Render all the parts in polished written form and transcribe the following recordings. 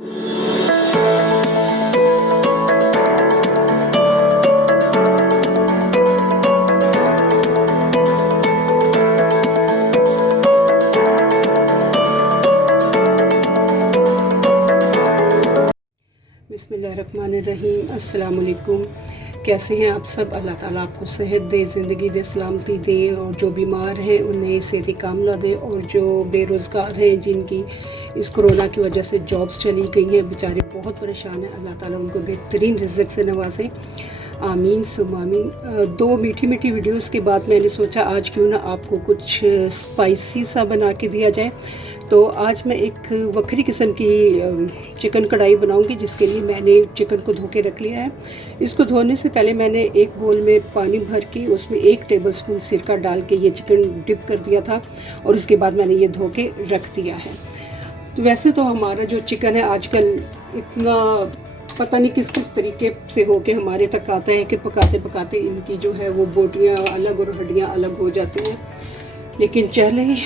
बिस्मिल्लाहिर्रहमानिर्रहीम। अस्सलाम वालेकुम। कैसे हैं आप सब? अल्लाह ताला आपको सेहत दे, ज़िंदगी दे, सलामती दे, और जो बीमार हैं उन्हें सेहत कामला दे, और जो बेरोज़गार हैं जिनकी इस कोरोना की वजह से जॉब्स चली गई हैं, बेचारे बहुत परेशान हैं, अल्लाह ताला उनको बेहतरीन रिज़्क़ से नवाजें। आमीन सुम आमीन। दो मीठी मीठी वीडियोस के बाद मैंने सोचा आज क्यों ना आपको कुछ स्पाइसी सा बना के दिया जाए। तो आज मैं एक वक्री किस्म की चिकन कढ़ाई बनाऊंगी, जिसके लिए मैंने चिकन को धो के रख लिया है। इसको धोने से पहले मैंने एक बोल में पानी भर के उसमें 1 टेबलस्पून सिरका डाल के ये चिकन डिप कर दिया था, और उसके बाद मैंने ये धो के रख दिया है। तो वैसे तो हमारा जो चिकन है आजकल इतना पता नहीं किस किस तरीके से हो के हमारे तक आता है कि पकाते पकाते इनकी जो है वो बोटियाँ अलग और हड्डियाँ अलग हो जाती हैं। लेकिन चले,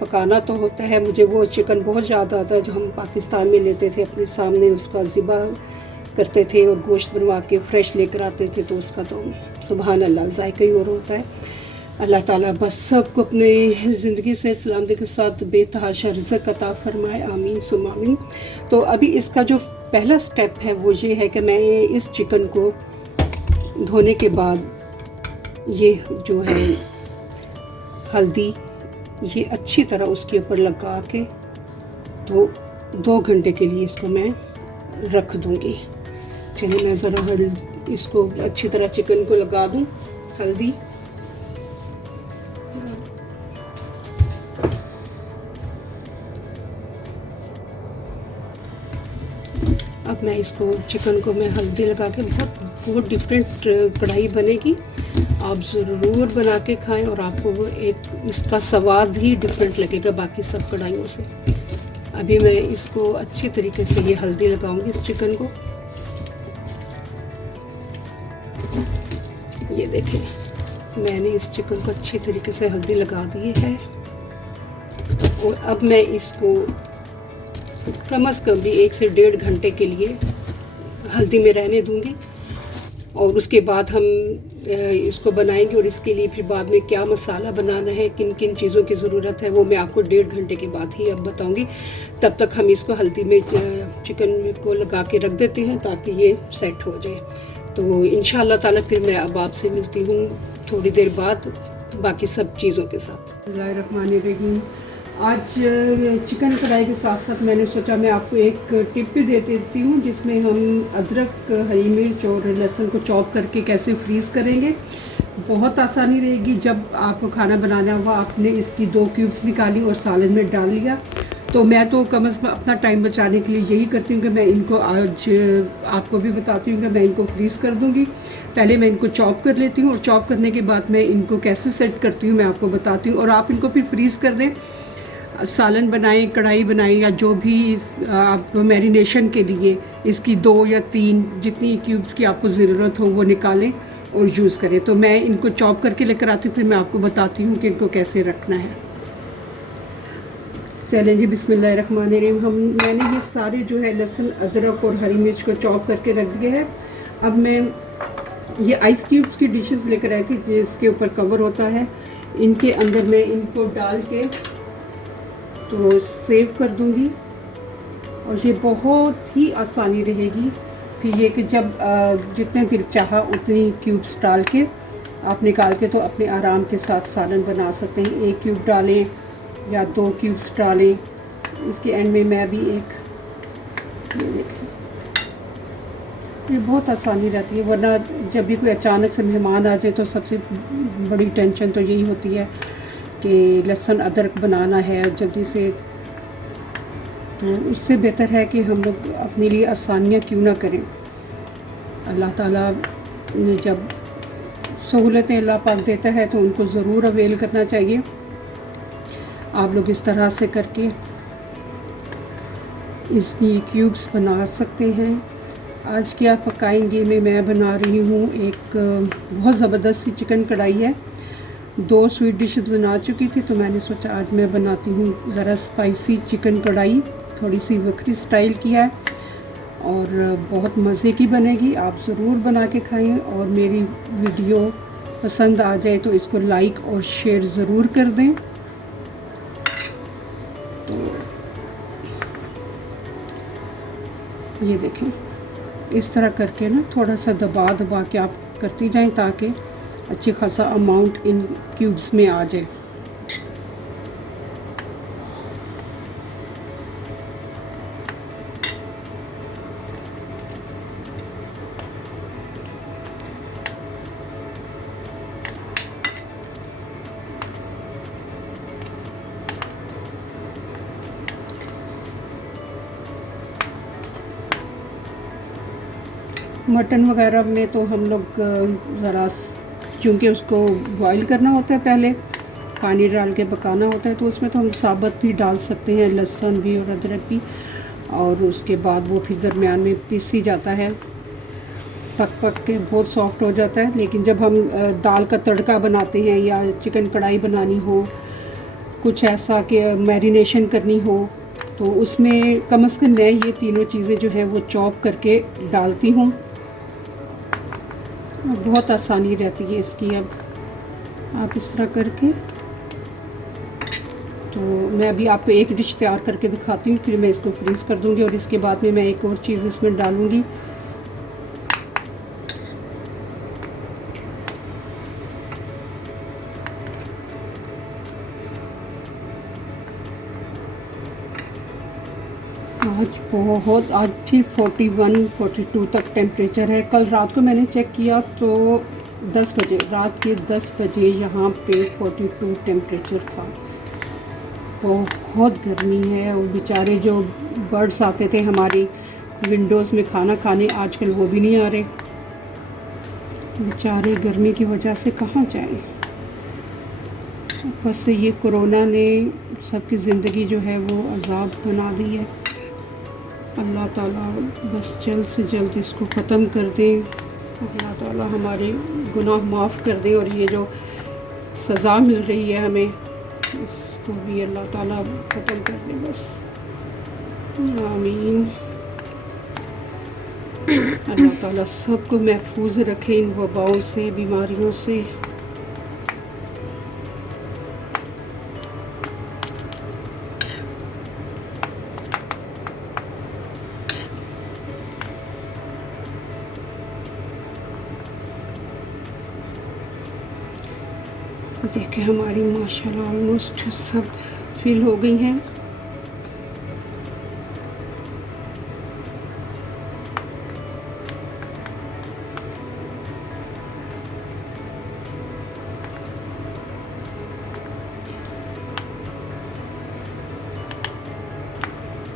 पकाना तो होता है। मुझे वो चिकन बहुत ज़्यादा आता है जो हम पाकिस्तान में लेते थे, अपने सामने उसका ज़िबा करते थे और गोश्त बनवा के फ़्रेश लेकर आते थे, तो उसका तो सुभान अल्लाह जायका ही और होता है। अल्लाह ताला बस सबको अपनी ज़िंदगी से सलामती के साथ बेतहाशा रिज़्क़ अता फरमाए, आमीन सुम आमीन। तो अभी इसका जो पहला स्टेप है वो ये है कि मैं इस चिकन को धोने के बाद ये जो है हल्दी ये अच्छी तरह उसके ऊपर लगा के तो 2 घंटे के लिए इसको मैं रख दूँगी। चलिए मैं ज़रा इसको अच्छी तरह चिकन को लगा दूँ हल्दी। अब मैं इसको चिकन को मैं हल्दी लगा के बहुत डिफरेंट कढ़ाई बनेगी, आप ज़रूर बना के खाएं, और आपको वो एक इसका स्वाद ही डिफरेंट लगेगा बाकी सब कढ़ाइयों से। अभी मैं इसको अच्छी तरीके से ये हल्दी लगाऊंगी इस चिकन को। ये देखें, मैंने इस चिकन को अच्छी तरीके से हल्दी लगा दी है, और अब मैं इसको कम से कम भी 1 से 1.5 घंटे के लिए हल्दी में रहने दूंगी, और उसके बाद हम इसको बनाएंगे। और इसके लिए फिर बाद में क्या मसाला बनाना है, किन किन चीज़ों की ज़रूरत है, वो मैं आपको 1.5 घंटे के बाद ही अब बताऊंगी। तब तक हम इसको हल्दी में चिकन को लगा के रख देते हैं ताकि ये सेट हो जाए। तो इंशाअल्लाह ताला फिर मैं अब आपसे मिलती हूँ थोड़ी देर बाद बाकी सब चीज़ों के साथ। बिस्मिल्लाहिर्रहमानिर्रहीम। आज चिकन कढ़ाई के साथ साथ मैंने सोचा मैं आपको एक टिप भी दे देती हूँ, जिसमें हम अदरक, हरी मिर्च और लहसुन को चॉप करके कैसे फ्रीज़ करेंगे। बहुत आसानी रहेगी। जब आपको खाना बनाना हुआ, आपने इसकी 2 क्यूब्स निकाली और सालन में डाल लिया। तो मैं तो कम अज़ कम अपना टाइम बचाने के लिए यही करती हूँ कि मैं इनको आज आपको भी बताती हूँ कि मैं इनको फ्रीज़ कर दूँगी। पहले मैं इनको चॉप कर लेती हूँ, और चॉप करने के बाद मैं इनको कैसे सेट करती हूँ मैं आपको बताती हूँ। और आप इनको फिर फ्रीज़ कर दें, सालन बनाएं, कढ़ाई बनाएं, या जो भी आप मैरिनेशन के लिए इसकी 2 या 3 जितनी क्यूब्स की आपको ज़रूरत हो वो निकालें और यूज़ करें। तो मैं इनको चॉप करके लेकर आती हूँ, फिर मैं आपको बताती हूँ कि इनको कैसे रखना है। चलें जी, बिस्मिल्लाहिर्रहमानिर्रहीम। मैंने ये सारे जो है लहसुन, अदरक और हरी मिर्च को चॉप करके रख दिए हैं। अब मैं ये आइस क्यूब्स की डिशेस लेकर आई थी जिसके ऊपर कवर होता है, इनके अंदर मैं इनको डाल के तो सेव कर दूंगी, और ये बहुत ही आसानी रहेगी। फिर ये कि जब जितने दिल चाहा उतनी क्यूब्स डाल के आप निकाल के तो अपने आराम के साथ सालन बना सकते हैं। 1 क्यूब डालें या 2 क्यूब्स डालें। इसके एंड में मैं भी एक, ये देखें, ये बहुत आसानी रहती है। वरना जब भी कोई अचानक से मेहमान आ जाए तो सबसे बड़ी टेंशन तो यही होती है कि लहसुन अदरक बनाना है जल्दी से। तो उससे बेहतर है कि हम लोग अपने लिए आसानियाँ क्यों ना करें। अल्लाह ताला ने जब सहूलतें अल्लाह पाक देता है तो उनको ज़रूर अवेल करना चाहिए। आप लोग इस तरह से करके इसकी क्यूब्स बना सकते हैं। आज क्या पकाएंगे में मैं बना रही हूँ एक बहुत ज़बरदस्त सी चिकन कढ़ाई है। 2 स्वीट डिशेस बना चुकी थी, तो मैंने सोचा आज मैं बनाती हूँ ज़रा स्पाइसी चिकन कढ़ाई, थोड़ी सी वक्री स्टाइल की है। और बहुत मज़े की बनेगी। आप ज़रूर बना के खाएं और मेरी वीडियो पसंद आ जाए तो इसको लाइक और शेयर ज़रूर कर दें। तो ये देखें, इस तरह करके ना थोड़ा सा दबा दबा के आप करती जाएं ताकि अच्छी खासा अमाउंट इन क्यूब्स में आ जाए। मटन वगैरह में तो हम लोग ज़रा, क्योंकि उसको बॉईल करना होता है, पहले पानी डाल के पकाना होता है, तो उसमें तो हम साबुत भी डाल सकते हैं, लहसुन भी और अदरक भी, और उसके बाद वो फिर दरमियान में पीसी जाता है, पक पक के बहुत सॉफ्ट हो जाता है। लेकिन जब हम दाल का तड़का बनाते हैं या चिकन कढ़ाई बनानी हो, कुछ ऐसा कि मैरिनेशन करनी हो, तो उसमें कम से कम मैं ये तीनों चीज़ें जो है वो चॉप करके डालती हूँ। बहुत आसानी रहती है इसकी। अब आप इस तरह करके, तो मैं अभी आपको एक डिश तैयार करके दिखाती हूँ, फिर मैं इसको फ्रीज़ कर दूँगी और इसके बाद में मैं एक और चीज़ इसमें डालूँगी। आज फिर 41-42 तक टेम्परेचर है। कल रात को मैंने चेक किया तो 10 बजे, रात के 10 बजे यहाँ पे 42 टेम्परेचर था। बहुत गर्मी है और बेचारे जो बर्ड्स आते थे हमारी विंडोज़ में खाना खाने, आजकल वो भी नहीं आ रहे बेचारे, गर्मी की वजह से कहाँ जाएं। ऊपर से ये कोरोना ने सबकी ज़िंदगी जो है वो अज़ाब बना दी है। अल्लाह ताला बस जल्द से जल्द इसको ख़त्म कर दे। अल्लाह ताला हमारे गुनाह माफ़ कर दे और ये जो सज़ा मिल रही है हमें, इसको भी अल्लाह ताला ख़त्म कर दे बस। आमीन। अल्लाह ताला सबको महफूज रखे इन वबाओं से, बीमारियों से। देखें हमारी माशाल्लाह ऑलमोस्ट सब फिल हो गई हैं।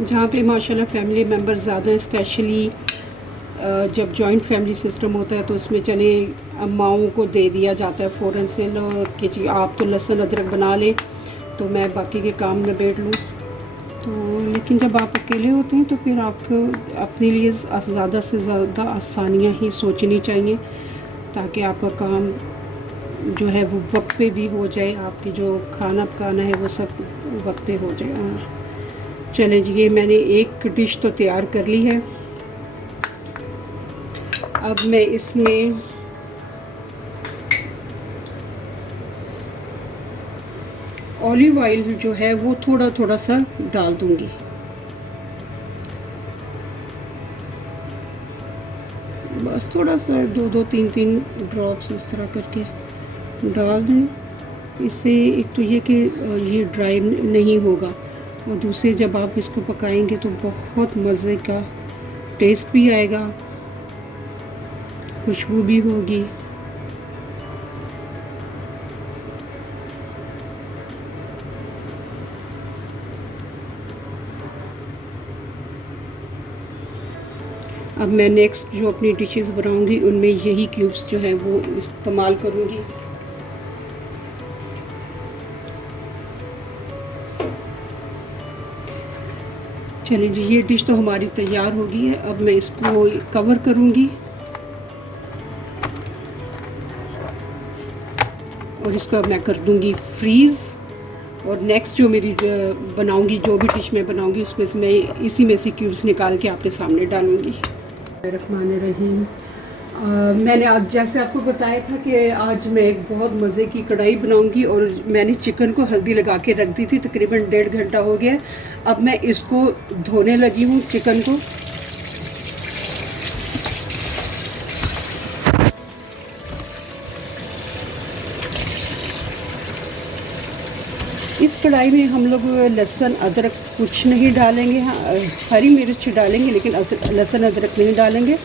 जहाँ पे माशाल्लाह फैमिली मेम्बर ज़्यादा हैं, स्पेशली जब जॉइंट फैमिली सिस्टम होता है तो उसमें चले अम्माओं को दे दिया जाता है फ़ौरन से, लो कि जी आप तो लहसुन अदरक बना लें तो मैं बाकी के काम में बैठ लूँ। तो लेकिन जब आप अकेले होते हैं तो फिर आपको अपने लिए ज़्यादा से ज़्यादा आसानियाँ ही सोचनी चाहिए ताकि आपका काम जो है वो वक्त पे भी हो जाए, आपकी जो खाना पकाना है वो सब वक्त पे हो जाए। चलें जी, ये मैंने एक डिश तो तैयार कर ली है। अब मैं इसमें ऑलिव ऑयल जो है वो थोड़ा थोड़ा सा डाल दूंगी। बस थोड़ा सा, 2-3 ड्रॉप्स इस तरह करके डाल दें। इससे एक तो ये कि ये ड्राई नहीं होगा और दूसरे जब आप इसको पकाएंगे तो बहुत मज़े का टेस्ट भी आएगा, खुशबू भी होगी। अब मैं नेक्स्ट जो अपनी डिशेस बनाऊंगी उनमें यही क्यूब्स जो है वो इस्तेमाल करूंगी। चलिए जी, ये डिश तो हमारी तैयार हो गई है। अब मैं इसको कवर करूंगी और इसको अब मैं कर दूंगी फ्रीज़ और नेक्स्ट जो मेरी बनाऊंगी, जो भी डिश मैं बनाऊंगी, उसमें से मैं इसी में से क्यूब्स निकाल के आपके सामने डालूंगी। रहमानिर्रहीम। मैंने आज जैसे आपको बताया था कि आज मैं एक बहुत मज़े की कढ़ाई बनाऊंगी, और मैंने चिकन को हल्दी लगा के रख दी थी, तकरीबन 1.5 घंटा हो गया। अब मैं इसको धोने लगी हूँ चिकन को। इस कढ़ाई में हम लोग लहसुन अदरक कुछ नहीं डालेंगे। हाँ, हरी मिर्च डालेंगे, लेकिन लहसुन अदरक नहीं डालेंगे,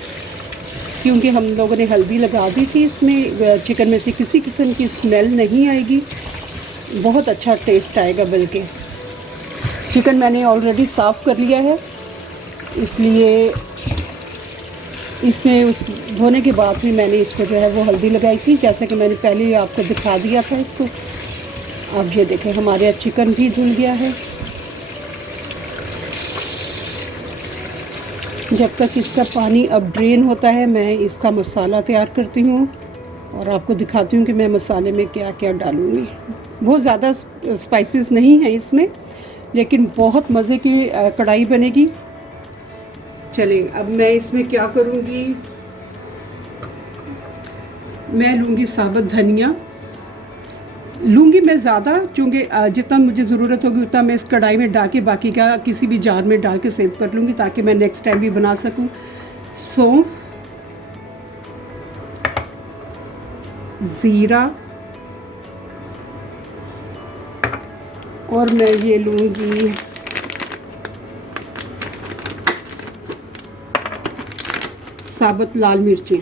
क्योंकि हम लोगों ने हल्दी लगा दी थी। इसमें चिकन में से किसी किस्म की स्मेल नहीं आएगी, बहुत अच्छा टेस्ट आएगा। बल्कि चिकन मैंने ऑलरेडी साफ़ कर लिया है, इसलिए इसमें उस धोने के बाद भी मैंने इसको जो है वो हल्दी लगाई थी, जैसा कि मैंने पहले ही आपको दिखा दिया था इसको। अब ये देखें, हमारे यहाँ चिकन भी धुल गया है। जब तक इसका पानी अब ड्रेन होता है, मैं इसका मसाला तैयार करती हूँ और आपको दिखाती हूँ कि मैं मसाले में क्या क्या डालूँगी। बहुत ज़्यादा स्पाइसेस नहीं है इसमें, लेकिन बहुत मज़े की कढ़ाई बनेगी। चलें, अब मैं इसमें क्या करूँगी, मैं लूँगी साबुत धनिया। लूँगी मैं ज़्यादा, क्योंकि जितना मुझे ज़रूरत होगी उतना मैं इस कढ़ाई में डाल के बाकी का किसी भी जार में डाल के सेव कर लूँगी, ताकि मैं नेक्स्ट टाइम भी बना सकूँ। सौंफ, ज़ीरा, और मैं ये लूँगी साबुत लाल मिर्चें।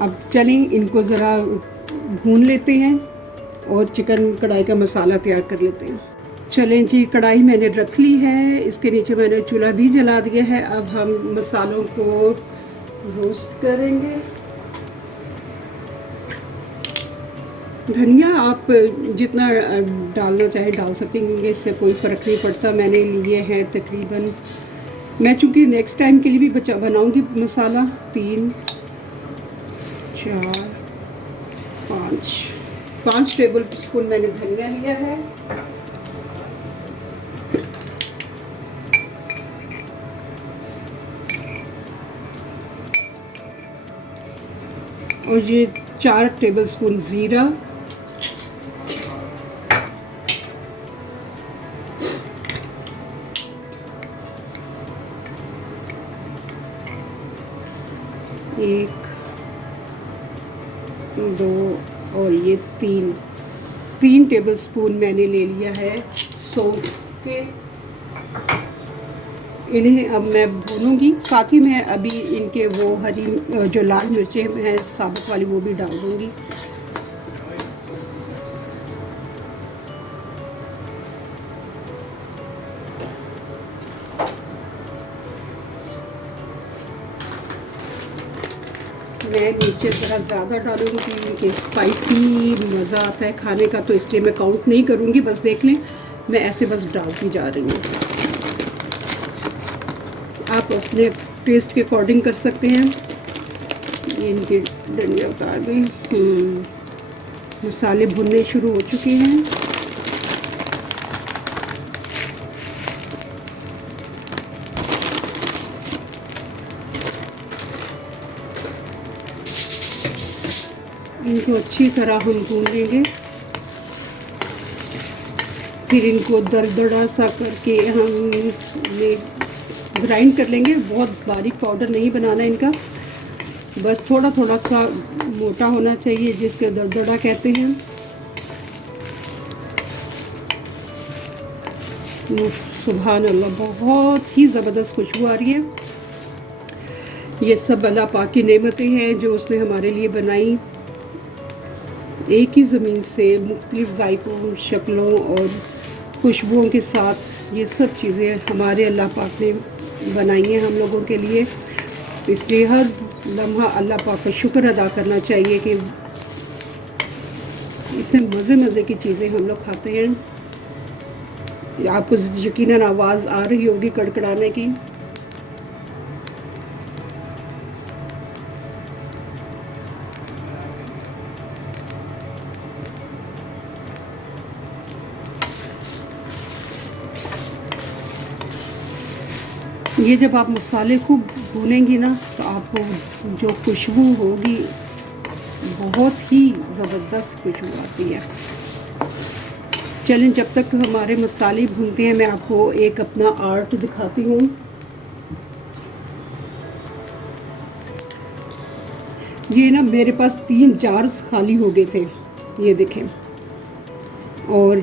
अब चलें, इनको ज़रा भून लेते हैं और चिकन कढ़ाई का मसाला तैयार कर लेते हैं। चलें जी, कढ़ाई मैंने रख ली है, इसके नीचे मैंने चूल्हा भी जला दिया है। अब हम मसालों को रोस्ट करेंगे। धनिया आप जितना डालना चाहे डाल सकेंगे, इससे कोई फ़र्क नहीं पड़ता। मैंने लिए हैं तकरीबन, मैं चूँकि नेक्स्ट टाइम के लिए भी बचा बनाऊँगी मसाला, 3, 4, 5 टेबल स्पून मैंने धनिया लिया है। और ये 4 टेबल स्पून ज़ीरा, एक, 2 और ये 3 टेबल स्पून मैंने ले लिया है सौंफ के। इन्हें अब मैं भूनूंगी, साथ ही मैं अभी इनके वो हरी जो लाल मिर्चें हैं साबुत वाली, वो भी डाल दूंगी। मैं नीचे ज़रा ज़्यादा डालूँगी, क्योंकि स्पाइसी मज़ा आता है खाने का, तो इसलिए मैं काउंट नहीं करूँगी। बस देख लें, मैं ऐसे बस डालती जा रही हूँ। आप अपने टेस्ट के अकॉर्डिंग कर सकते हैं। ये इनकी डंडियाँ उतार दी। मसाले भुनने शुरू हो चुके हैं। इनको अच्छी तरह हम भून लेंगे, फिर इनको दरदरा सा करके हम ग्राइंड कर लेंगे। बहुत बारीक पाउडर नहीं बनाना इनका, बस थोड़ा थोड़ा सा मोटा होना चाहिए, जिसके दरदरा कहते हैं। सुभान अल्लाह, बहुत ही ज़बरदस्त खुशबू आ रही है। ये सब अल्लाह पाक की नेमतें हैं जो उसने हमारे लिए बनाई। एक ही ज़मीन से मुख्तलिफ़ जायकों, शक्लों और खुशबुओं के साथ ये सब चीज़ें हमारे अल्लाह पाक ने बनाई हैं हम लोगों के लिए। इसलिए हर लम्हा अल्लाह पाक का शुक्र अदा करना चाहिए कि इतने मज़े मज़े की चीज़ें हम लोग खाते हैं। आपको यकीनन आवाज़ आ रही होगी कड़कड़ाने की। ये जब आप मसाले खूब भूनेंगी ना तो आपको जो खुशबू होगी बहुत ही ज़बरदस्त खुशबू आती है। चलें, जब तक हमारे मसाले भूनते हैं मैं आपको एक अपना आर्ट दिखाती हूँ। ये ना मेरे पास 3 जार्स खाली हो गए थे, ये देखें। और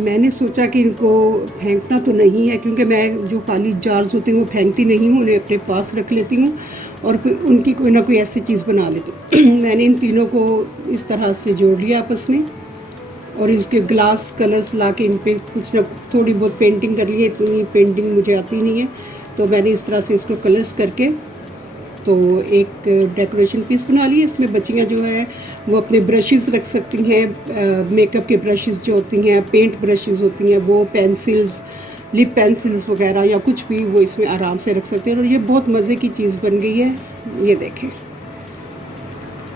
मैंने सोचा कि इनको फेंकना तो नहीं है, क्योंकि मैं जो खाली जार्स होते हैं वो फेंकती नहीं हूँ, उन्हें अपने पास रख लेती हूँ और फिर उनकी कोई ना कोई ऐसी चीज़ बना लेती हूँ। मैंने इन तीनों को इस तरह से जोड़ लिया आपस में और इसके ग्लास कलर्स ला के इन पर कुछ ना थोड़ी बहुत पेंटिंग कर ली है। इतनी पेंटिंग मुझे आती नहीं है, तो मैंने इस तरह से इसको कलर्स करके तो एक डेकोरेशन पीस बना लिया। इसमें बच्चियाँ जो है वो अपने ब्रशेस रख सकती हैं, मेकअप के ब्रशेस जो होती हैं, पेंट ब्रशेस होती हैं, वो पेंसिल्स, लिप पेंसिल्स वगैरह या कुछ भी वो इसमें आराम से रख सकते हैं। और ये बहुत मज़े की चीज़ बन गई है। ये देखें,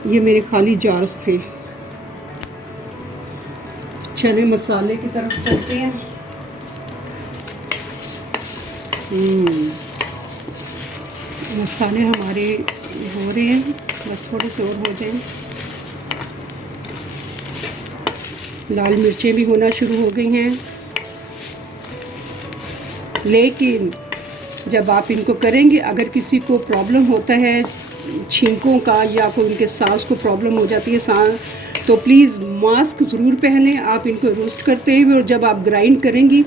ये मेरे खाली जार्स थे। चने मसाले की तरफ चलते हैं। मसाले हमारे हो रहे हैं, बस थोड़े से और हो जाएं। लाल मिर्चें भी होना शुरू हो गई हैं, लेकिन जब आप इनको करेंगे, अगर किसी को प्रॉब्लम होता है छींकों का या कोई उनके सांस को प्रॉब्लम हो जाती है सांस, तो प्लीज़ मास्क ज़रूर पहनें। आप इनको रोस्ट करते हुए और जब आप ग्राइंड करेंगी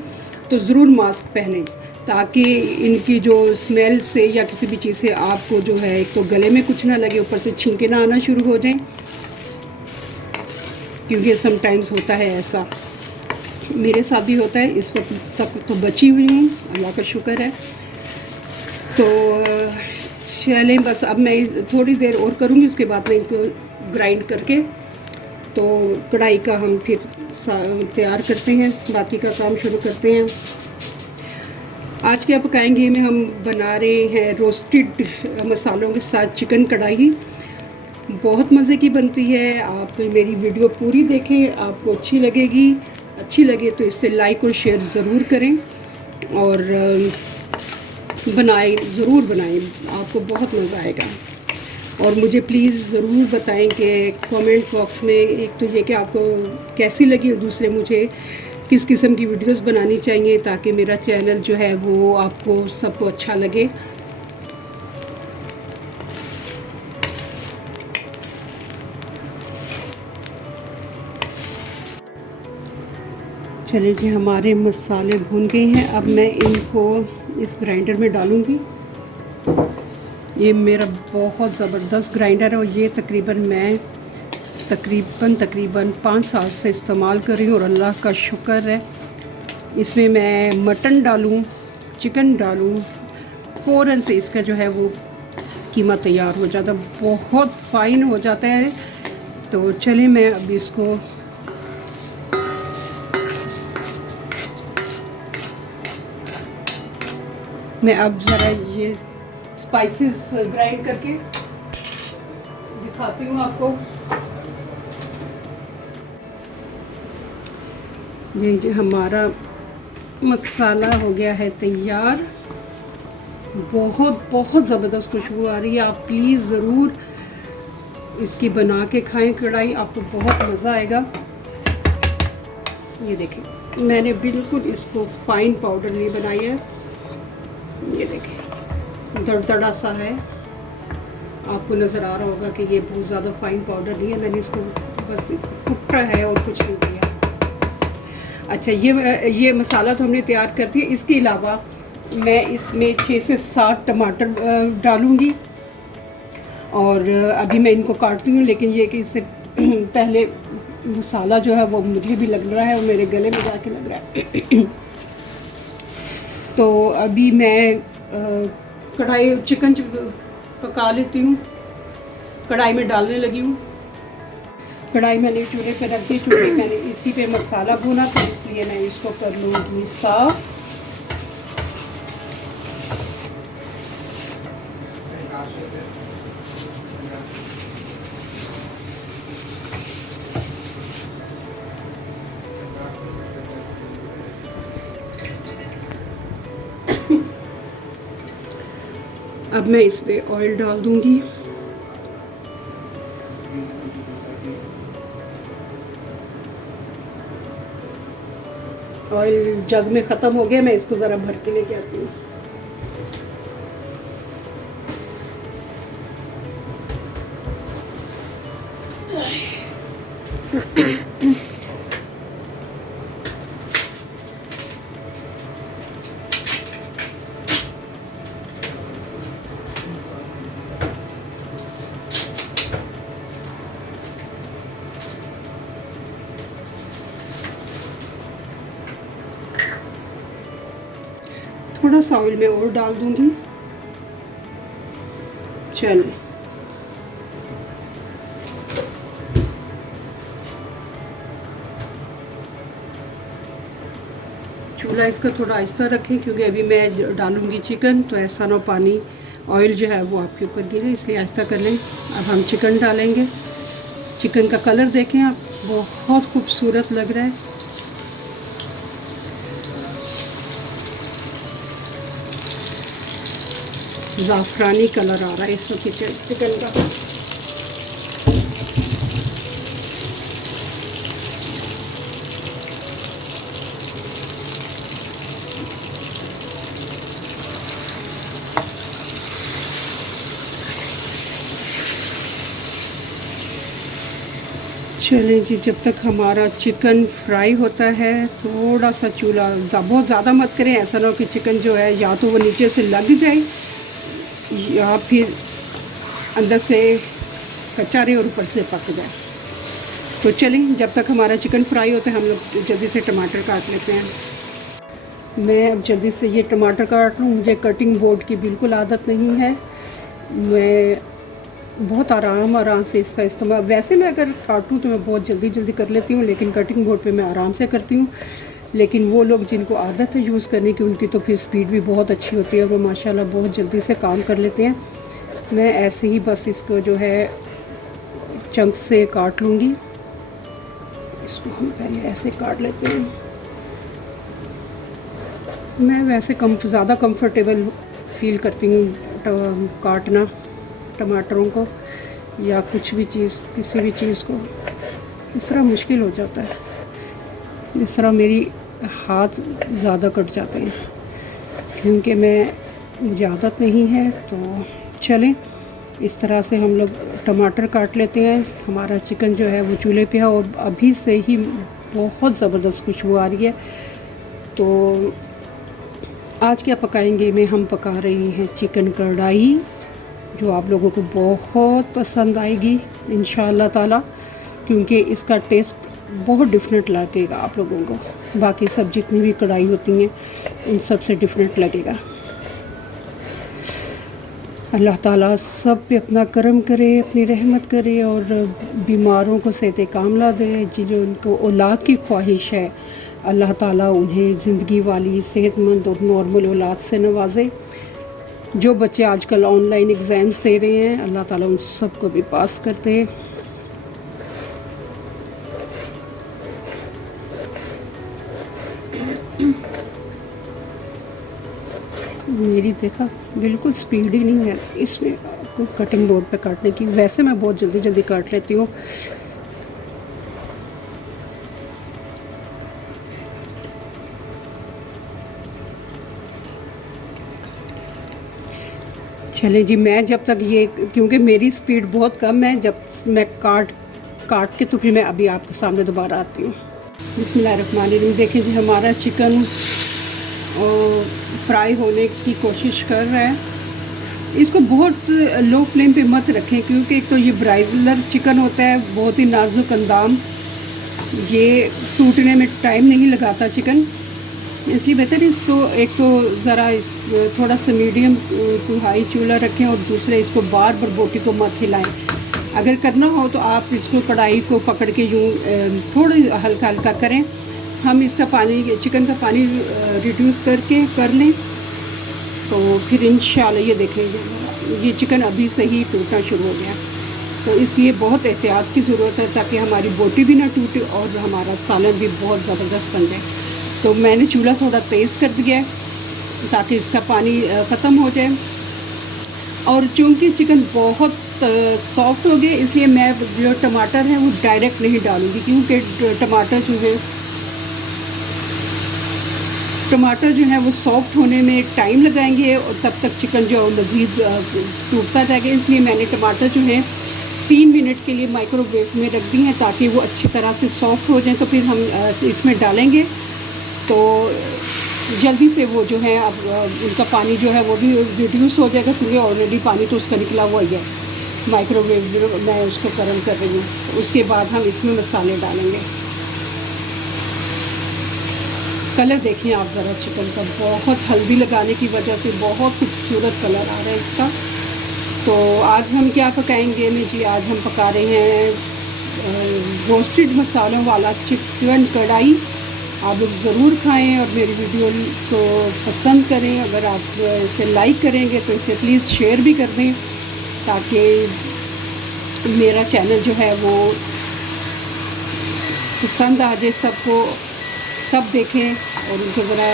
तो ज़रूर मास्क पहनें, ताकि इनकी जो स्मेल से या किसी भी चीज़ से आपको जो है एक तो गले में कुछ ना लगे, ऊपर से छींके ना आना शुरू हो जाएं, क्योंकि समटाइम्स होता है ऐसा। मेरे साथ भी होता है। इस वक्त तक तो बची हुई हूँ, अल्लाह का शुक्र है। तो चलें, बस अब मैं थोड़ी देर और करूँगी, उसके बाद मैं इनको ग्राइंड करके तो कढ़ाई का हम फिर तैयार करते हैं, बाकी का काम शुरू करते हैं। आज क्या पकाएंगे में हम बना रहे हैं रोस्टेड मसालों के साथ चिकन कढ़ाई। बहुत मज़े की बनती है। आप मेरी वीडियो पूरी देखें, आपको अच्छी लगेगी। अच्छी लगे तो इससे लाइक और शेयर ज़रूर करें और ज़रूर बनाएं, आपको बहुत मज़ा आएगा। और मुझे प्लीज़ ज़रूर बताएं कि कमेंट बॉक्स में एक तो ये कि आपको कैसी लगी और दूसरे मुझे किस किस्म की वीडियोस बनानी चाहिए, ताकि मेरा चैनल जो है वो आपको सबको अच्छा लगे। चलिए जी, हमारे मसाले भून गए हैं। अब मैं इनको इस ग्राइंडर में डालूँगी। ये मेरा बहुत ज़बरदस्त ग्राइंडर है और ये तकरीबन 5 साल से इस्तेमाल कर रही हूँ और अल्लाह का शुक्र है। इसमें मैं मटन डालूँ, चिकन डालूँ, फ़ौरन से इसका जो है वो कीमा तैयार हो जाता है, बहुत फ़ाइन हो जाता है। तो चलिए मैं अब इसको अब ज़रा ये स्पाइसेस ग्राइंड करके दिखाती हूँ आपको। ये जो हमारा मसाला हो गया है तैयार, बहुत ज़बरदस्त खुशबू आ रही है। आप प्लीज़ ज़रूर इसकी बना के खाएं कढ़ाई, आपको बहुत मज़ा आएगा। ये देखें, मैंने बिल्कुल इसको फाइन पाउडर नहीं बनाई है। ये देखें, दरदरा सा है, आपको नज़र आ रहा होगा कि ये बहुत ज़्यादा फाइन पाउडर नहीं है। मैंने इसको बस कुटा है और कुछ नहीं किया। अच्छा, ये मसाला तो हमने तैयार कर दिया। इसके अलावा मैं इसमें 6 से 7 टमाटर डालूँगी और अभी मैं इनको काटती हूँ, लेकिन ये कि इससे पहले मसाला जो है वो मुझे भी लग रहा है और मेरे गले में जाके लग रहा है। तो अभी मैं कढ़ाई चिकन पका लेती हूँ, कढ़ाई में डालने लगी हूँ। कढ़ाई मैंने चूल्हे पे रख दी, चूल्हे मैंने इसी पे मसाला भुना था, इसलिए मैं इसको कर लूँगी साफ। अब मैं इसमें ऑयल डाल दूंगी। ऑयल जग में ख़त्म हो गया, मैं इसको ज़रा भर के लेके आती हूँ। थोड़ा सा ऑयल में और डाल दूंगी। चलिए, चूल्हा इसका थोड़ा आहिस्ता रखें क्योंकि अभी मैं डालूंगी चिकन, तो ऐसा ना पानी ऑयल जो है वो आपके ऊपर गिरे, इसलिए आहिस्ता कर लें। अब हम चिकन डालेंगे। चिकन का कलर देखें आप, बहुत खूबसूरत लग रहा है। ज़ाफ़रानी कलर आ रहा है इसमें चिकन का। चलें जी, जब तक हमारा चिकन फ्राई होता है थोड़ा सा चूल्हा बहुत ज़्यादा मत करें, ऐसा ना हो कि चिकन जो है या तो वो नीचे से लग जाए या फिर अंदर से कच्चा रहे और ऊपर से पक जाए। तो चलें, जब तक हमारा चिकन फ्राई होता है हम लोग जल्दी से टमाटर काट लेते हैं। मैं अब जल्दी से ये टमाटर काट लूँ। मुझे कटिंग बोर्ड की बिल्कुल आदत नहीं है, मैं बहुत आराम से इसका इस्तेमाल, वैसे मैं अगर काटूँ तो मैं बहुत जल्दी कर लेती हूँ, लेकिन कटिंग बोर्ड पे मैं आराम से करती हूँ। लेकिन वो लोग जिनको आदत है यूज़ करने की, उनकी तो फिर स्पीड भी बहुत अच्छी होती है और वो माशाल्लाह बहुत जल्दी से काम कर लेते हैं। मैं ऐसे ही बस इसको जो है चंक से काट लूँगी। इसको हम पहले ऐसे काट लेते हैं। मैं वैसे ज़्यादा कंफर्टेबल फील करती हूँ काटना टमाटरों को या कुछ भी चीज़, किसी भी चीज़ को। इस तरह मुश्किल हो जाता है, इस तरह मेरी हाथ ज़्यादा कट जाते हैं क्योंकि मुझे आदत नहीं है। तो चलें, इस तरह से हम लोग टमाटर काट लेते हैं। हमारा चिकन जो है वो चूल्हे पे है और अभी से ही बहुत ज़बरदस्त खुशबू आ रही है। तो आज क्या पकाएंगे में हम पका रहे हैं चिकन कढ़ाई, जो आप लोगों को बहुत पसंद आएगी इंशाअल्लाह ताला, क्योंकि इसका टेस्ट बहुत डिफरेंट लगेगा आप लोगों को। बाकी सब जितनी भी कढ़ाई होती हैं उन सब से डिफरेंट लगेगा। अल्लाह ताला सब पे अपना करम करे, अपनी रहमत करे और बीमारों को सेहत कामला दे। जिनको औलाद की ख्वाहिश है अल्लाह ताला उन्हें ज़िंदगी वाली सेहतमंद और नॉर्मल औलाद से नवाजे। जो बच्चे आजकल ऑनलाइन एग्ज़ाम्स दे रहे हैं अल्लाह ताला उन सबको भी पास कर दे। मेरी देखा बिल्कुल स्पीड ही नहीं है इसमें कोई कटिंग बोर्ड पे काटने की। वैसे मैं बहुत जल्दी काट लेती हूँ। चले जी, मैं जब तक ये, क्योंकि मेरी स्पीड बहुत कम है, जब मैं काट के तो फिर मैं अभी आपके सामने दोबारा आती हूँ। बिस्मिल्लाहिर्रहमानिर्रहीम। देखें जी, हमारा चिकन फ्राई होने की कोशिश कर रहा है। इसको बहुत लो फ्लेम पे मत रखें क्योंकि एक तो ये ब्रायलर चिकन होता है, बहुत ही नाजुक अंदाम, ये टूटने में टाइम नहीं लगाता चिकन, इसलिए बेहतर इसको एक तो ज़रा थोड़ा सा मीडियम टू हाई चूल्हा रखें और दूसरे इसको बार बार बोटी को मत हिलाएं। अगर करना हो तो आप इसको कढ़ाई को पकड़ के यूँ थोड़ा हल्का करें। हम इसका पानी, चिकन का पानी रिड्यूस करके कर लें तो फिर इंशाल्लाह ये देखेंगे ये चिकन अभी से ही टूटना शुरू हो गया। तो इसलिए बहुत एहतियात की ज़रूरत है ताकि हमारी बोटी भी ना टूटे और हमारा सालन भी बहुत ज़बरदस्त बन जाए। तो मैंने चूल्हा थोड़ा तेज़ कर दिया है ताकि इसका पानी ख़त्म हो जाए। और चूँकि चिकन बहुत सॉफ्ट हो गया, इसलिए मैं जो टमाटर है वो डायरेक्ट नहीं डालूँगी, क्योंकि टमाटर जो है वो सॉफ्ट होने में टाइम लगाएंगे और तब तक चिकन जो मज़ीद टूटता जाएगा। इसलिए मैंने टमाटर जो है 3 मिनट के लिए माइक्रोवेव में रख दी हैं ताकि वो अच्छी तरह से सॉफ्ट हो जाएं। तो फिर हम इसमें डालेंगे तो जल्दी से वो जो है अब उनका पानी जो है वो भी रिड्यूस हो जाएगा, क्योंकि ऑलरेडी पानी तो उसका निकला हुआ ही है। माइक्रोवेव जो मैं उसको गर्म कर रही हूँ, उसके बाद हम इसमें मसाले डालेंगे। कलर देखिए आप ज़रा चिकन का, बहुत हल्दी लगाने की वजह से बहुत खूबसूरत कलर आ रहा है इसका। तो आज हम क्या पकाएंगे में जी, आज हम पका रहे हैं रोस्टेड मसालों वाला चिकन कढ़ाई। आप लोग ज़रूर खाएं और मेरी वीडियो को पसंद करें। अगर आप इसे लाइक करेंगे तो इसे प्लीज़ शेयर भी कर दें, ताकि मेरा चैनल जो है वो पसंद आ जाए सबको, सब देखें और उनको ज़रा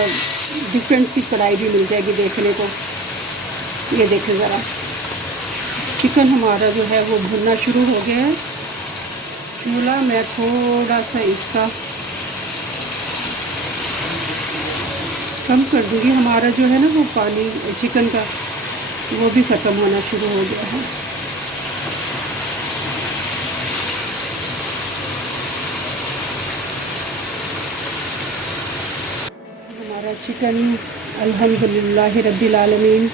डिफरेंट सी कढ़ाई भी मिल जाएगी देखने को। ये देखें ज़रा, चिकन हमारा जो है वो भुनना शुरू हो गया है। चूल्हा मैं थोड़ा सा इसका कम कर दूँगी। हमारा जो है ना वो पानी चिकन का वो भी ख़त्म होना शुरू हो गया है। हमारा चिकन अल्हम्दुलिल्लाह रब्बिल आलमीन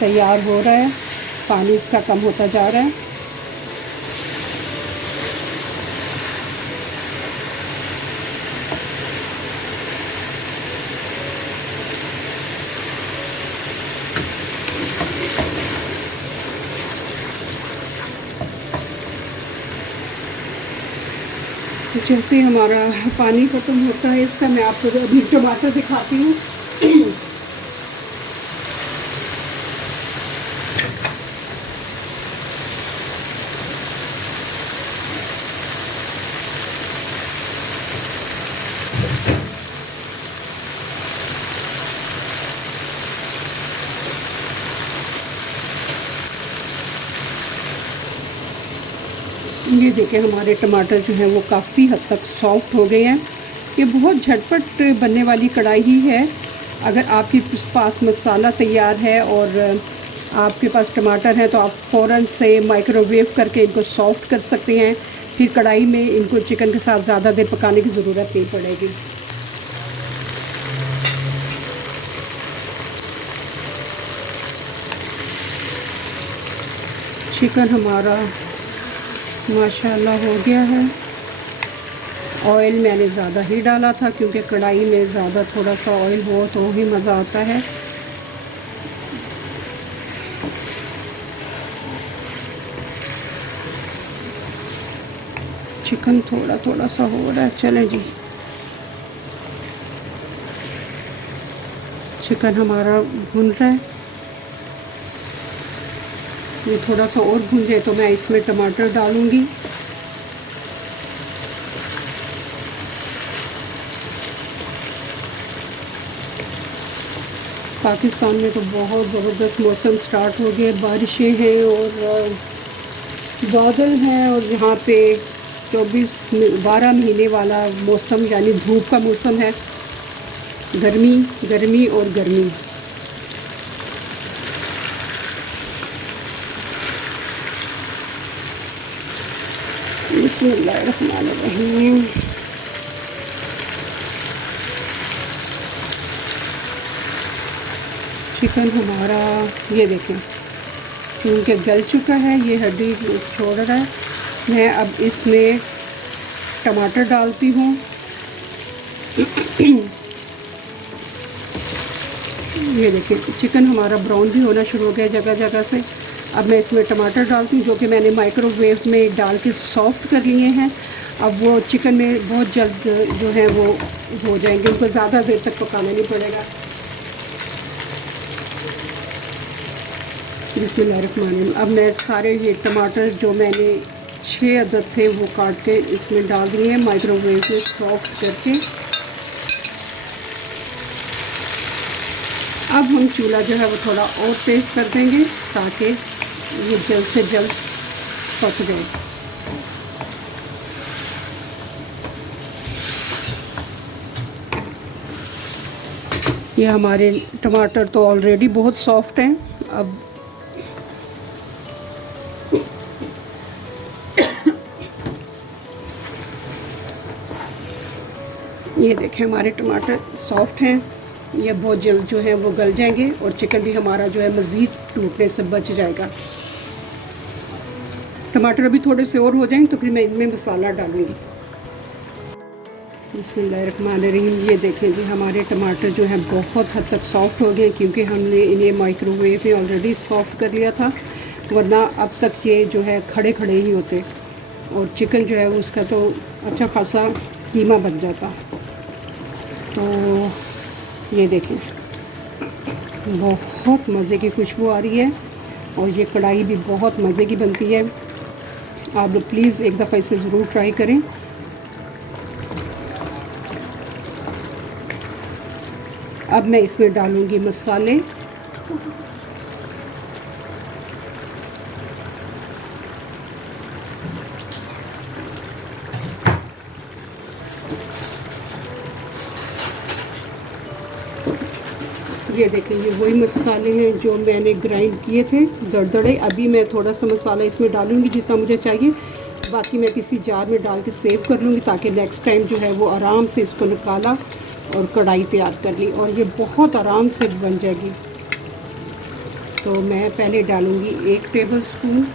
तैयार हो रहा है, पानी इसका कम होता जा रहा है। तो जैसे हमारा पानी ख़त्म होता है इसका, मैं आपको अभी टमाटर दिखाती हूँ। ये देखिए हमारे टमाटर जो है वो काफ़ी हद तक सॉफ्ट हो गए हैं। ये बहुत झटपट बनने वाली कढ़ाई ही है। अगर आपके पास मसाला तैयार है और आपके पास टमाटर है तो आप फ़ौरन से माइक्रोवेव करके इनको सॉफ्ट कर सकते हैं। फिर कढ़ाई में इनको चिकन के साथ ज़्यादा देर पकाने की ज़रूरत नहीं पड़ेगी। चिकन हमारा माशाल्लाह हो गया है। ऑयल मैंने ज़्यादा ही डाला था, क्योंकि कढ़ाई में ज़्यादा थोड़ा सा ऑयल हो तो ही मज़ा आता है। चिकन थोड़ा थोड़ा सा हो रहा है। चलें जी, चिकन हमारा भुन रहा है। ये थोड़ा सा और भुन जाए तो मैं इसमें टमाटर डालूँगी। पाकिस्तान में तो बहुत ज़बरदस्त मौसम स्टार्ट हो गया, बारिशें हैं और बादल हैं, और यहाँ पे 12 महीने वाला मौसम यानी धूप का मौसम है। गर्मी गर्मी और गर्मी। बिस्मिल्लाहिर्रहमानिर्रहीम। चिकन हमारा ये देखें क्योंकि गल चुका है, ये हड्डी छोड़ रहा है। मैं अब इसमें टमाटर डालती हूँ। ये देखिए चिकन हमारा ब्राउन भी होना शुरू हो गया जगह जगह से। अब मैं इसमें टमाटर डालती हूँ, जो कि मैंने माइक्रोवेव में डाल के सॉफ्ट कर लिए हैं। अब वो चिकन में बहुत जल्द जो है वो हो जाएंगे, उनको ज़्यादा देर तक पकाना नहीं पड़ेगा। बिस्मिल्लाहिर्रहमानिर्रहीम। अब मैं सारे ये टमाटर जो मैंने 6 अदद थे वो काट के इसमें डाल दिए हैं, माइक्रोवेव में सॉफ्ट करके। अब हम चूल्हा जो है वो थोड़ा और तेज़ कर देंगे ताकि ये जल्द से जल्द पक जाए। ये हमारे टमाटर तो ऑलरेडी बहुत सॉफ्ट हैं। अब ये देखें हमारे टमाटर सॉफ्ट हैं, ये बहुत जल्द जो है वो गल जाएंगे और चिकन भी हमारा जो है मज़ीद टूटने से बच जाएगा। टमाटर अभी थोड़े से और हो जाएंगे तो फिर मैं इनमें मसाला डालूँगी। बिस्मिल्लाहिर्रहमानिर्रहीम। ये देखें जी हमारे टमाटर जो है बहुत हद तक सॉफ्ट हो गए क्योंकि हमने इन्हें माइक्रोवेव में ऑलरेडी सॉफ्ट कर लिया था, वरना अब तक ये जो है खड़े खड़े ही होते और चिकन जो है उसका तो अच्छा खासा कीमा बन जाता। तो ये देखें बहुत मज़े की खुशबू आ रही है और ये कढ़ाई भी बहुत मज़े की बनती है। आप लोग प्लीज़ एक दफ़ा इसे ज़रूर ट्राई करें। अब मैं इसमें डालूँगी मसाले। ये देखें ये वही मसाले हैं जो मैंने ग्राइंड किए थे ज़रदड़े। अभी मैं थोड़ा सा मसाला इसमें डालूँगी जितना मुझे चाहिए, बाकी मैं किसी जार में डाल के सेव कर लूँगी ताकि नेक्स्ट टाइम जो है वो आराम से इसको निकाला और कढ़ाई तैयार कर ली और ये बहुत आराम से बन जाएगी। तो मैं पहले डालूँगी 1 टेबलस्पून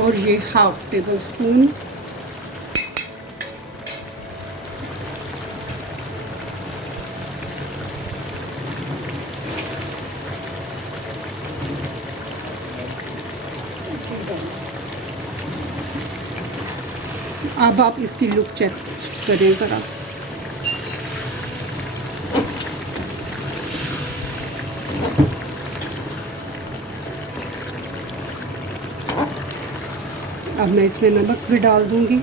और ये 1/2 टेबलस्पून। अब आप इसकी लुक चेक करें ज़रा। अब मैं इसमें नमक भी डाल दूंगी।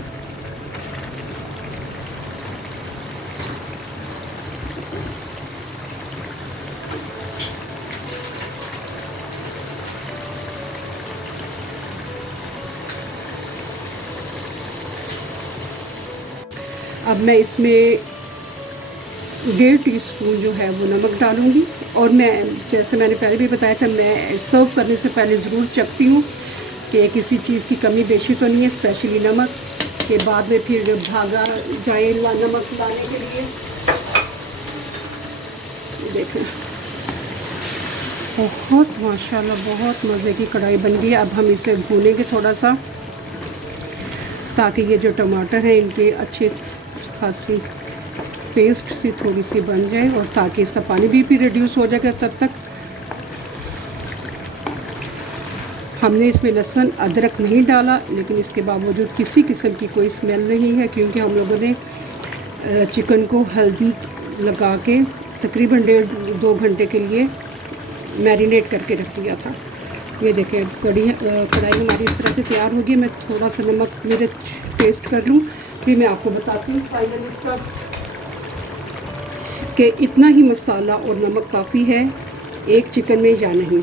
अब मैं इसमें 1.5 टीस्पून जो है वो नमक डालूँगी और मैं जैसे मैंने पहले भी बताया था, मैं सर्व करने से पहले ज़रूर चखती हूँ कि किसी चीज़ की कमी बेशी तो नहीं है, स्पेशली नमक के बाद में फिर भागा जाए नमक डालने के लिए। देखें बहुत माशाल्लाह बहुत मज़े की कढ़ाई बन गई है। अब हम इसे भूनेंगे थोड़ा सा ताकि ये जो टमाटर हैं इनके अच्छे खासी पेस्ट सी थोड़ी सी बन जाए और ताकि इसका पानी भी रिड्यूस हो जाएगा। तब तक हमने इसमें लहसुन अदरक नहीं डाला, लेकिन इसके बावजूद किसी किस्म की कोई स्मेल नहीं है क्योंकि हम लोगों ने चिकन को हल्दी लगा के तकरीबन 1.5-2 घंटे के लिए मैरिनेट करके रख दिया था। ये देखें कढ़ाई हमारी इस तरह से तैयार होगी। मैं थोड़ा सा नमक मिर्च टेस्ट कर लूँ फिर मैं आपको बताती हूँ फाइनली इसका कि इतना ही मसाला और नमक काफ़ी है एक चिकन में या नहीं।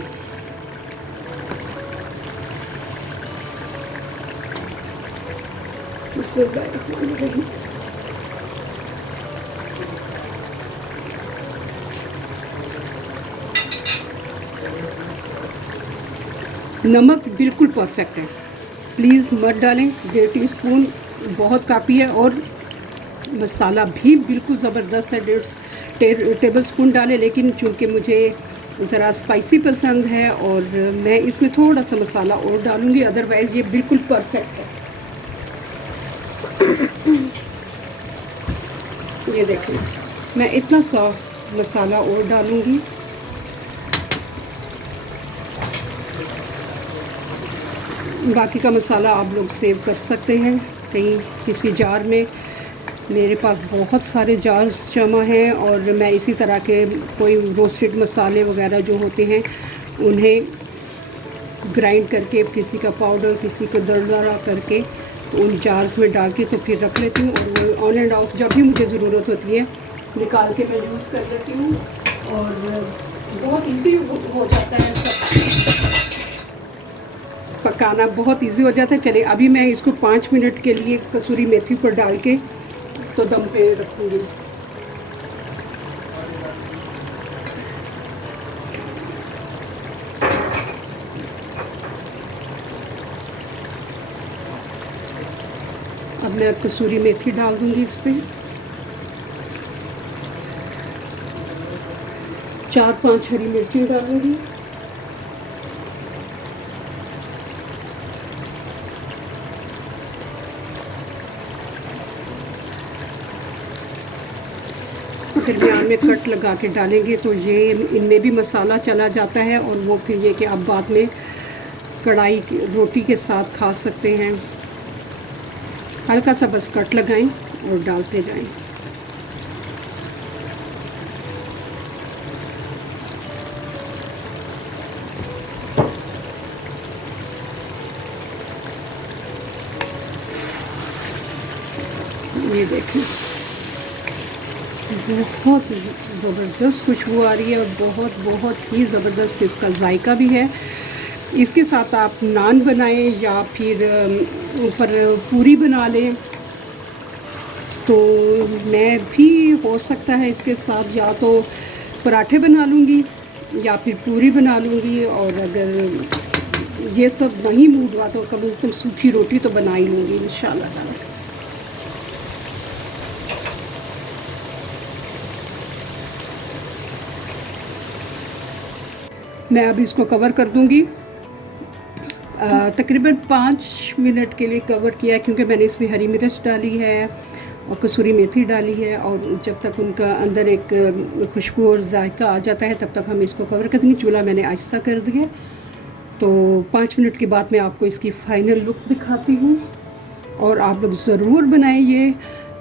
नमक बिल्कुल परफेक्ट है, प्लीज़ मत डालें। 1.5 टीस्पून बहुत काफ़ी है और मसाला भी बिल्कुल ज़बरदस्त है। 1.5 टेबलस्पून डालें, लेकिन चूँकि मुझे ज़रा स्पाइसी पसंद है और मैं इसमें थोड़ा सा मसाला और डालूँगी, अदरवाइज़ ये बिल्कुल परफेक्ट है। ये देखें मैं इतना सा मसाला और डालूँगी। बाकी का मसाला आप लोग सेव कर सकते हैं कहीं किसी जार में। मेरे पास बहुत सारे जार्स जमा हैं और मैं इसी तरह के कोई रोस्टेड मसाले वगैरह जो होते हैं उन्हें ग्राइंड करके, किसी का पाउडर किसी को दरदरा करके तो उन जार्स में डाल के तो फिर रख लेती हूँ, और वो ऑन एंड ऑफ जब भी मुझे ज़रूरत होती है निकाल के मैं यूज़ कर लेती हूँ। और बहुत इजी हो जाता है, सब पकाना बहुत इजी हो जाता है। चलिए अभी मैं इसको 5 मिनट के लिए कसूरी मेथी पर डाल के तो दम पे रखूँगी। अब मैं कसूरी मेथी डाल दूँगी इस पर, 4-5 हरी मिर्ची डालूँगी, दरमियान में कट लगा के डालेंगे तो ये इनमें भी मसाला चला जाता है, और वो फिर ये कि आप बाद में कढ़ाई रोटी के साथ खा सकते हैं। हल्का सा बस कट लगाएं और डालते जाएं। ये देखें बहुत ज़बरदस्त खुशबू आ रही है, और बहुत बहुत ही ज़बरदस्त इसका जायका भी है। इसके साथ आप नान बनाएं या फिर ऊपर पूरी बना लें, तो मैं भी हो सकता है इसके साथ या तो पराठे बना लूँगी या फिर पूरी बना लूँगी, और अगर ये सब नहीं मूड हुआ तो कम से कम सूखी रोटी तो बना ही लूँगी इंशाल्लाह ताला। मैं अब इसको कवर कर दूँगी, तकरीबन 5 मिनट के लिए कवर किया है, क्योंकि मैंने इसमें हरी मिर्च डाली है और कसूरी मेथी डाली है, और जब तक उनका अंदर एक खुशबू और जायका आ जाता है तब तक हम इसको कवर कर देंगे। चूल्हा मैंने आहिस्ता कर दिया। तो 5 मिनट के बाद मैं आपको इसकी फ़ाइनल लुक दिखाती हूँ, और आप लोग ज़रूर बनाएं ये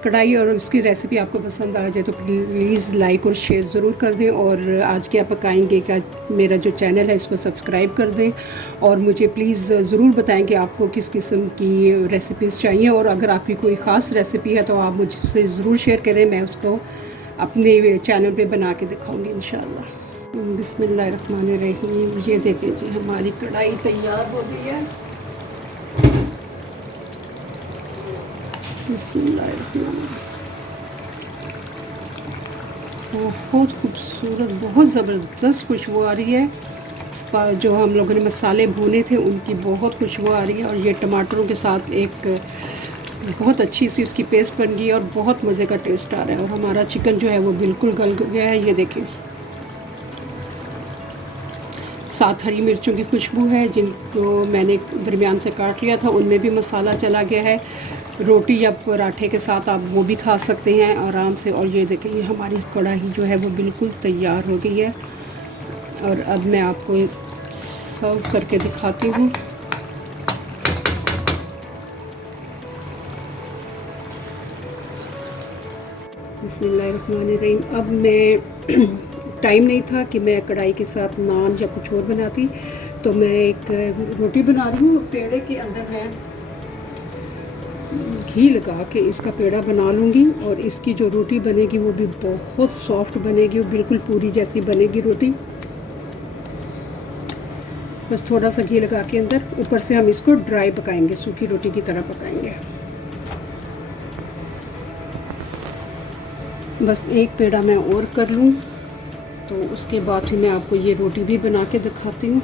कढ़ाई, और इसकी रेसिपी आपको पसंद आ जाए तो प्लीज़ लाइक और शेयर ज़रूर कर दें। और आज क्या पकाएंगे का मेरा जो चैनल है इसको सब्सक्राइब कर दें, और मुझे प्लीज़ ज़रूर बताएं कि आपको किस किस्म की रेसिपीज़ चाहिए, और अगर आपकी कोई ख़ास रेसिपी है तो आप मुझसे ज़रूर शेयर करें, मैं उसको अपने चैनल पे बना के दिखाऊँगी इंशाल्लाह। बिस्मिल्लाहिर्रहमानिर्रहीम। ये देखें जी हमारी कढ़ाई तैयार हो गई है। बहुत खूबसूरत, बहुत ज़बरदस्त खुशबू आ रही है। जो हम लोगों ने मसाले भुने थे उनकी बहुत खुशबू आ रही है, और ये टमाटरों के साथ एक बहुत अच्छी सी इसकी पेस्ट बन गई है, और बहुत मज़े का टेस्ट आ रहा है। और हमारा चिकन जो है वो बिल्कुल गल गया है, ये देखें। साथ हरी मिर्चों की खुशबू है जिनको मैंने दरमियान से काट लिया था, उनमें भी मसाला चला गया है। रोटी या पराठे के साथ आप वो भी खा सकते हैं आराम से। और ये देखें ये हमारी कढ़ाई जो है वो बिल्कुल तैयार हो गई है, और अब मैं आपको सर्व करके दिखाती हूँ। बिस्मिल्लाहिर्रहमानिर्रहीम। अब मैं टाइम नहीं था कि मैं कढ़ाई के साथ नान या कुछ और बनाती, तो मैं एक रोटी बना रही हूँ। पेड़े के अंदर मैं घी लगा के इसका पेड़ा बना लूँगी, और इसकी जो रोटी बनेगी वो भी बहुत सॉफ्ट बनेगी, वो बिल्कुल पूरी जैसी बनेगी रोटी। बस थोड़ा सा घी लगा के अंदर, ऊपर से हम इसको ड्राई पकाएंगे, सूखी रोटी की तरह पकाएंगे। बस एक पेड़ा मैं और कर लूँ, तो उसके बाद फिर मैं आपको ये रोटी भी बना के दिखाती हूँ।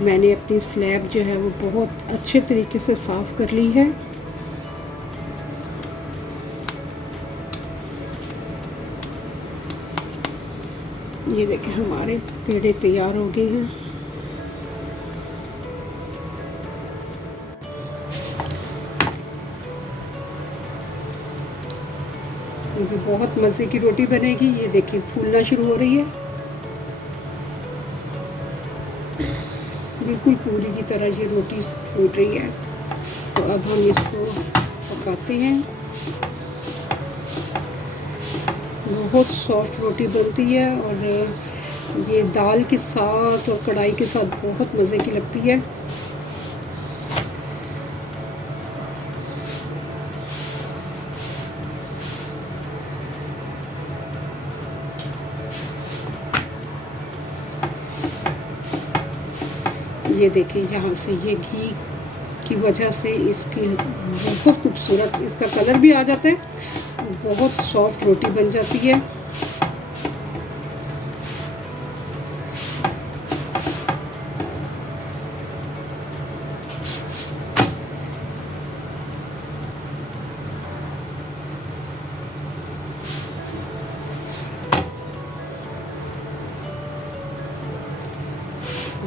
मैंने अपनी स्लैब जो है वो बहुत अच्छे तरीके से साफ़ कर ली है। ये देखें हमारे पेड़े तैयार हो गए हैं। ये भी बहुत मज़े की रोटी बनेगी। ये देखें फूलना शुरू हो रही है, बिल्कुल पूरी की तरह ये रोटी फूट रही है। तो अब हम इसको पकाते हैं। बहुत सॉफ्ट रोटी बनती है, और ये दाल के साथ और कढ़ाई के साथ बहुत मज़े की लगती है। ये देखें, यहाँ से ये घी की वजह से इसकी बहुत खूबसूरत इसका कलर भी आ जाता है, बहुत सॉफ्ट रोटी बन जाती है।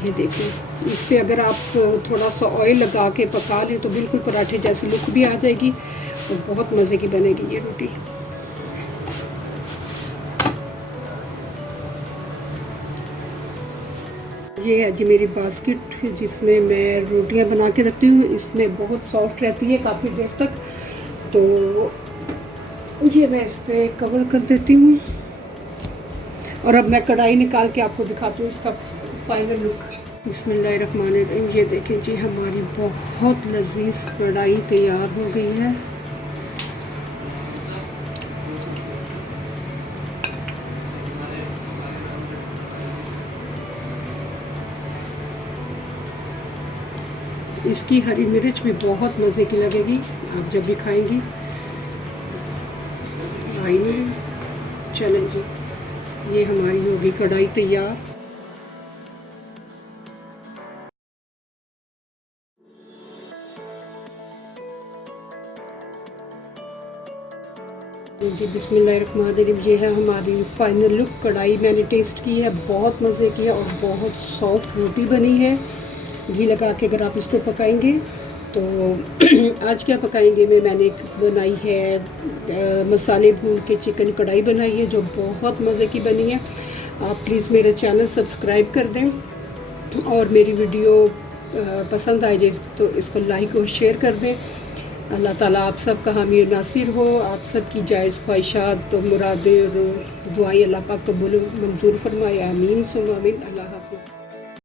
ये देखें, इस पे अगर आप थोड़ा सा ऑयल लगा के पका लें तो बिल्कुल पराठे जैसी लुक भी आ जाएगी और बहुत मज़े की बनेगी ये रोटी। ये है जी मेरी बास्केट जिसमें मैं रोटियां बना के रखती हूँ। इसमें बहुत सॉफ्ट रहती है काफ़ी देर तक, तो ये मैं इस पर कवर कर देती हूँ। और अब मैं कढ़ाई निकाल के आपको दिखाती हूँ इसका फाइनल लुक। बिस्मिल्लाहिर्रहमानिर्रहीम। ये देखें जी, हमारी बहुत लजीज कढ़ाई तैयार हो गई है। इसकी हरी मिर्च भी बहुत मज़े की लगेगी आप जब भी खाएंगी। भाई नहीं, चलें जी, ये हमारी होगी कढ़ाई तैयार। जी बिस्मिल्लाहिर्रहमानिर्रहीम। ये है हमारी फाइनल लुक। कढ़ाई मैंने टेस्ट की है, बहुत मज़े की है और बहुत सॉफ्ट रोटी बनी है। घी लगा के अगर आप इसको पकाएंगे तो आज क्या पकाएंगे मैंने एक बनाई है मसाले भून के चिकन कढ़ाई बनाई है जो बहुत मज़े की बनी है। आप प्लीज़ मेरा चैनल सब्सक्राइब कर दें और मेरी वीडियो पसंद आए तो इसको लाइक और शेयर कर दें। अल्लाह ताला आप सब का हामी और नासिर हो। आप सब की जायज़ ख्वाहिशात तो मुरादें और दुआएं अल्लाह पाक कबूल मंजूर फरमाए। आमीन सुम्मा आमीन। अल्लाह हाफ़िज़।